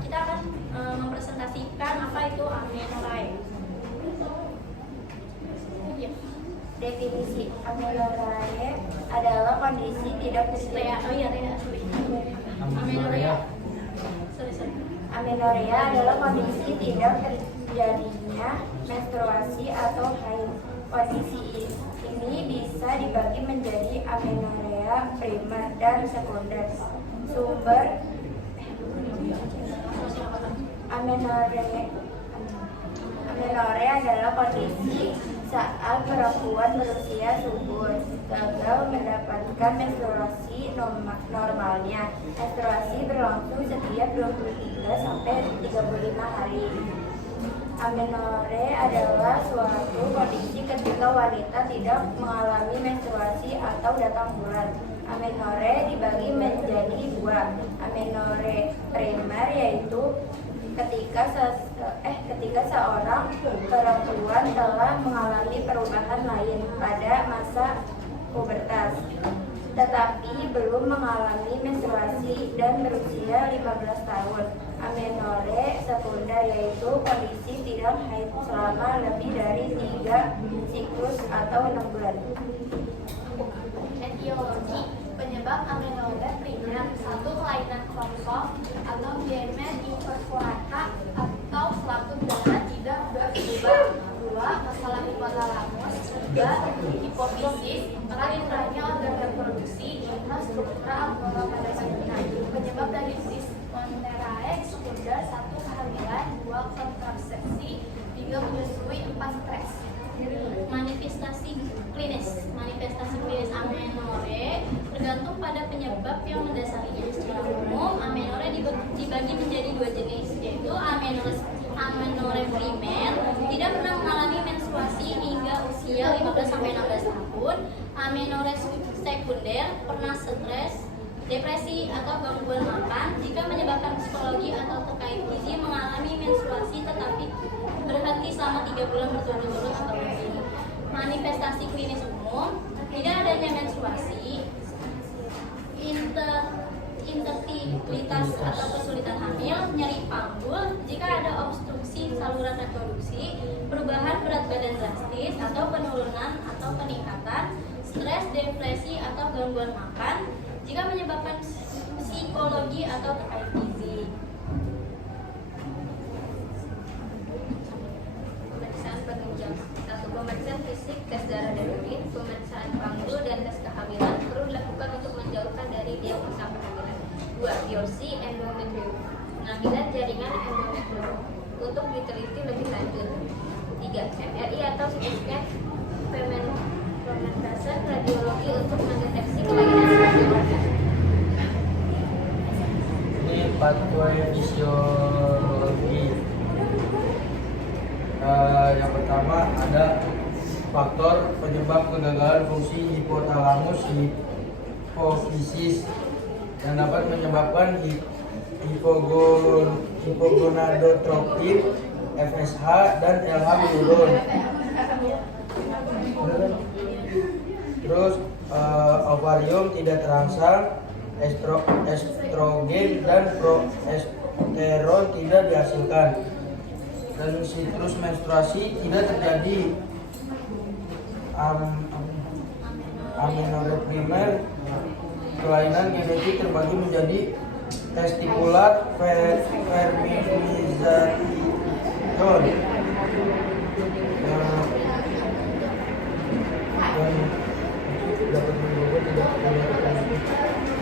kita akan mempresentasikan apa itu amenorrhea. Definisi amenorrhea adalah kondisi tidak Amenorrhea adalah kondisi tidak terjadinya menstruasi atau haid. Kondisi ini bisa dibagi menjadi amenorrhea primer dan sekunder. Sumber amenorrhea adalah kondisi saat perempuan berusia subur gagal mendapatkan menstruasi normalnya. Menstruasi berlangsung setiap 23 sampai 35 hari. Amenorrhea adalah suatu kondisi ketika wanita tidak mengalami menstruasi atau datang bulan. Amenorrhea dibagi menjadi dua. Amenorrhea primer yaitu ketika seorang perempuan telah mengalami perubahan lain pada masa pubertas, tetapi belum mengalami menstruasi dan berusia 15 tahun. Amenorrhea sekunder yaitu kondisi tidak haid selama lebih dari 3 siklus atau 6 bulan. Etiologi penyebab amenorrhea primer: 1. Kelainan kromosom atau gamet imperforata atau selaput darah tidak berubah. 2. Masalah hipotalamus. 3. Hipofisis, kurangnya organ reproduksi, infrastruktural atau pada vagina. Penyebab dari diskonerae sekunder: 1. Kehamilan, 2. kontrasepsi, 3. menyusui, 4. stres. Manifestasi klinis amenorrhea tergantung pada penyebab yang mendasarinya. Secara umum, amenorrhea dibagi menjadi dua jenis, yaitu amenorrhea primer, tidak pernah mengalami menstruasi hingga usia 15-16 tahun. Amenorrhea sekunder, pernah stres, depresi atau gangguan makan. Jika menyebabkan psikologi atau terkait gizi, mengalami menstruasi tetapi berhenti selama 3 bulan berturut-turut atau lebih. Manifestasi klinis umum: tidak adanya menstruasi, infertilitas atau kesulitan hamil, nyeri panggul, jika ada obstruksi saluran reproduksi, perubahan berat badan drastis atau penurunan atau peningkatan, stres, depresi atau gangguan makan, jika menyebabkan psikologi atau terkait gizi. Pemeriksaan penunjang: 1. Pemeriksaan fisik, tes darah dan urin, pemeriksaan panggul dan tes kehamilan perlu dilakukan untuk menjauhkan dari diagnosa kehamilan. 2. Biopsi endometrium, pengambilan jaringan endometrium untuk diteliti lebih lanjut. 3. MRI atau CT scan fermentase radiologi untuk mendeteksi kelainan sel. Ini patofisiologi. Yang pertama ada faktor penyebab kegagalan fungsi hipotalamus hipofisis yang dapat menyebabkan hipogonadotropin, FSH, dan LH menurun. Terus ovarium tidak terangsang, estrogen dan progesteron tidak dihasilkan, dan siklus menstruasi tidak terjadi. Amenorrhea primer, kelainan genetik terbagi menjadi testicular fertilization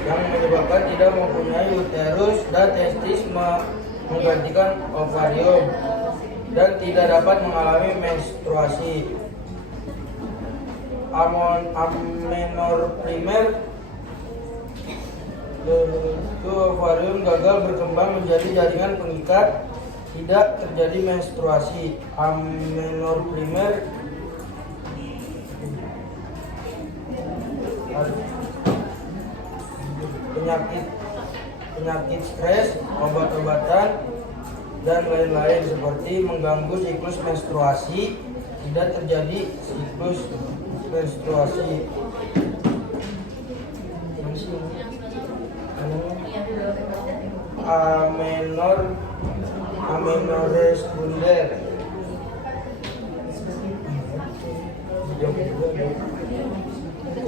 yang menyebabkan tidak mempunyai uterus dan testis menggantikan ovarium dan tidak dapat mengalami menstruasi. Amenorrhea primer, ovarium gagal berkembang menjadi jaringan pengikat, tidak terjadi menstruasi. Amenorrhea primer penyakit stres, obat-obatan, dan lain-lain seperti mengganggu siklus menstruasi, tidak terjadi siklus menstruasi. amenorrescunder.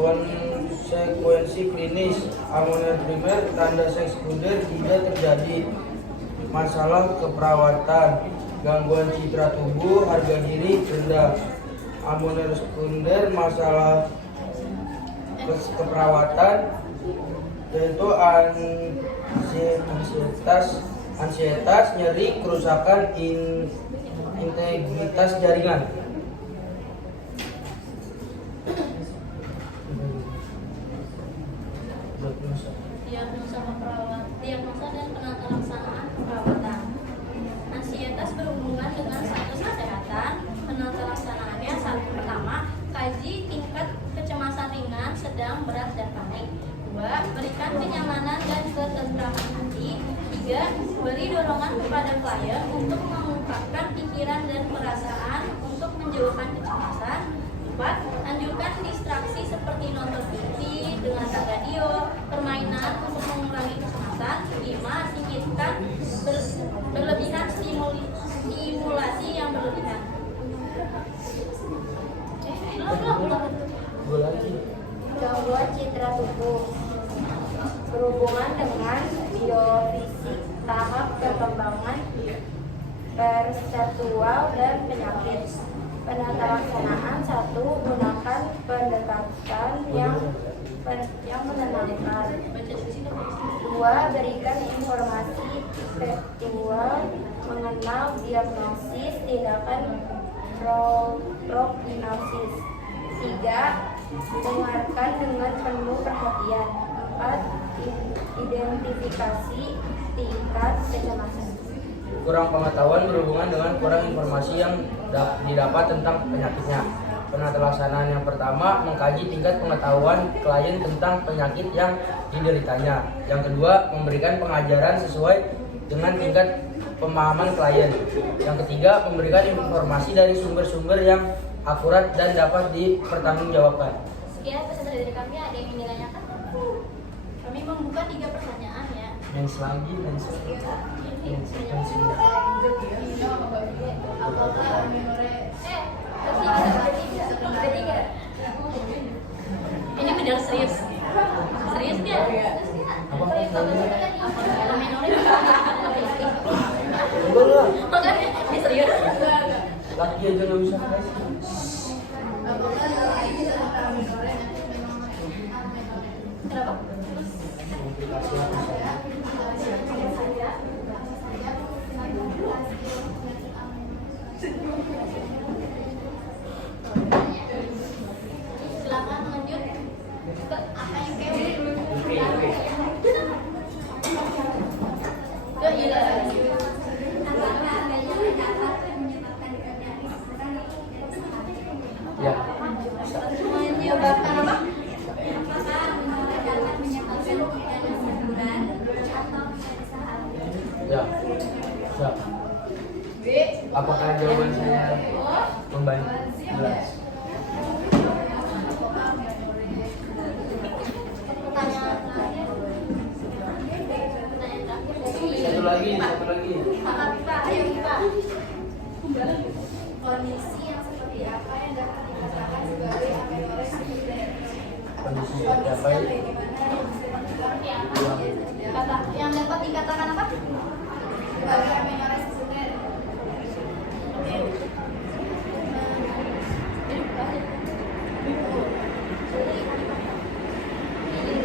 Konsekuensi klinis amenorrea primer tanda sekunder tidak terjadi. Masalah keperawatan, gangguan citra tubuh, harga diri rendah. Amenorrea sekunder masalah keperawatan yaitu ansietas, nyeri, kerusakan integritas jaringan. Diagnosa dan penata laksanaan perawatan. Ansietas berhubungan dengan status kesehatan. Penata laksanaannya pertama, kaji tingkat kecemasan ringan, sedang, berat, dan panik. 2. Berikan kenyamanan dan ketentraman hati. 3. Beri dorongan kepada klien untuk mengungkapkan pikiran dan perasaan untuk menjauhkan kecemasan. 4. Anjurkan distraksi seperti nonton TV, dengarkan radio, permainan untuk mengurangi kecemasan. 5. Singkirkan berlebihan stimulasi yang berlebihan. Gangguan citra tubuh berhubungan dengan biofisik, tahap perkembangan perseptual dan penyakit. Penata laksanaan 1. Gunakan pendekatan yang menenangkan. 2. Berikan informasi tekstual mengenal diagnosis, tindakan prognosis. 3. Dengarkan dengan penuh perhatian. 4. Identifikasi tingkat kecemasan. Kurang pengetahuan berhubungan dengan kurang informasi yang didapat tentang penyakitnya. Penata laksanaan yang pertama, mengkaji tingkat pengetahuan klien tentang penyakit yang dideritanya. Yang kedua, memberikan pengajaran sesuai dengan tingkat pemahaman klien. Yang ketiga, memberikan informasi dari sumber-sumber yang akurat dan dapat dipertanggungjawabkan. Sekian peserta dari kami, ada yang ingin ditanyakan? Kami membuka 3 pertanyaan ya. Mens lagi. Ketiga. Ini benar serius. Serius nggak? Enggak lah, Makanya ini serius. laki aja nggak bisa. Kenapa? Silakan lanjut ke apa yang Ya. menyebabkan apa? Ya. Siap. Apakah jawaban saya membantu? Jelas. Satu lagi. Kondisi yang seperti apa yang dapat dikatakan sebagai amenorrea sekunder? Kondisi seperti apa ya? Yang dapat dikatakan apa? Sebagai amenorrea sekunder.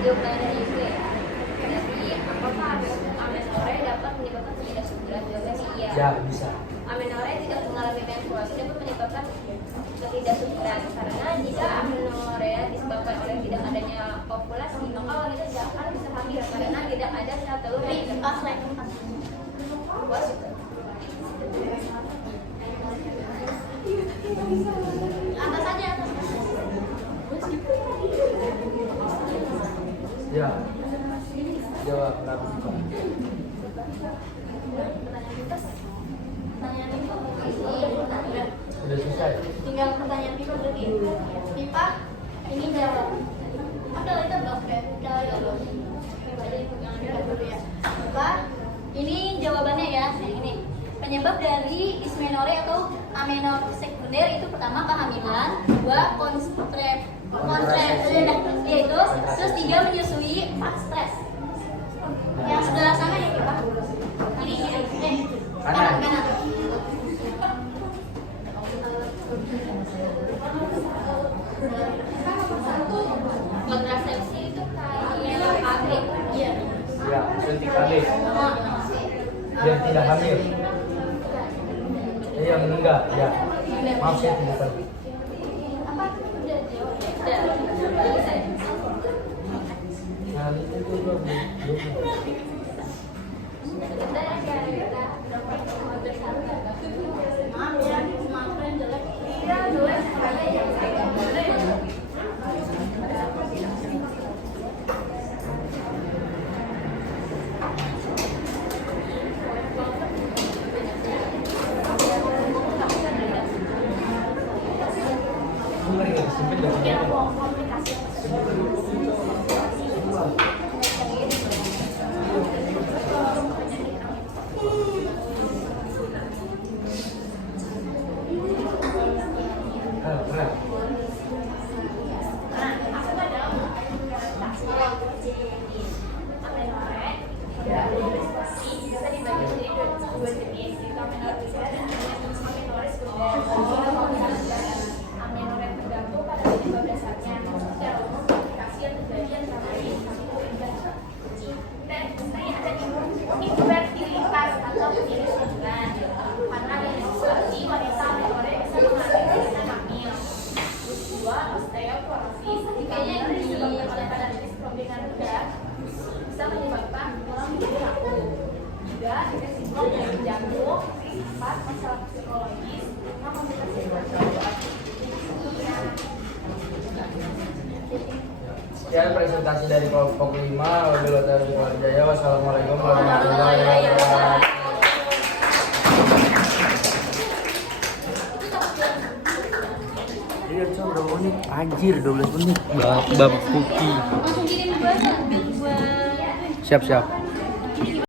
Jadi apakah amenorrea dapat menyebabkan ketidaksuburan? Jawabannya iya. Ya, bisa. Amenorrea tidak mengalami menstruasi dapat menyebabkan ketidaksuburan karena jika amenorrea disebabkan oleh tidak adanya ovulasi maka wanita tidak akan bisa hamil karena tidak ada sel telur yang lepas puas. Atas saja atas. Ya. Jawab. Kenapa? jawabannya ya. Nah, ini penyebab dari dismenore atau amenorre sekunder itu pertama kehamilan, dua kontrasepsi, yaitu terus tiga menyusui, empat stres. Yang sebelah sana ya Pak. Kanan. Kontrasepsi itu kayak pabrik. Iya. Ya, suntik KB. Biar tidak hamil. Yang enggak, ya. Maaf saya tidak tahu. Apa? Udah jawab. Udah. Nah, itu belum. Maaf ya, smartphone jelek. Iya, jelek. Bisa menyebabkan orang menjadi rapuh. Juga sindrom dari jantung, empat masalah psikologis, lima komplikasi. Sekian presentasi dari kelompok 5. Wabillahi taufiq wal hidayah. Wassalamualaikum warahmatullahi wabarakatuh. Lihat coba berapa menit? Anjir, 12 menit. Bab Kuki. Langsung kirim gue aja. Siap-siap.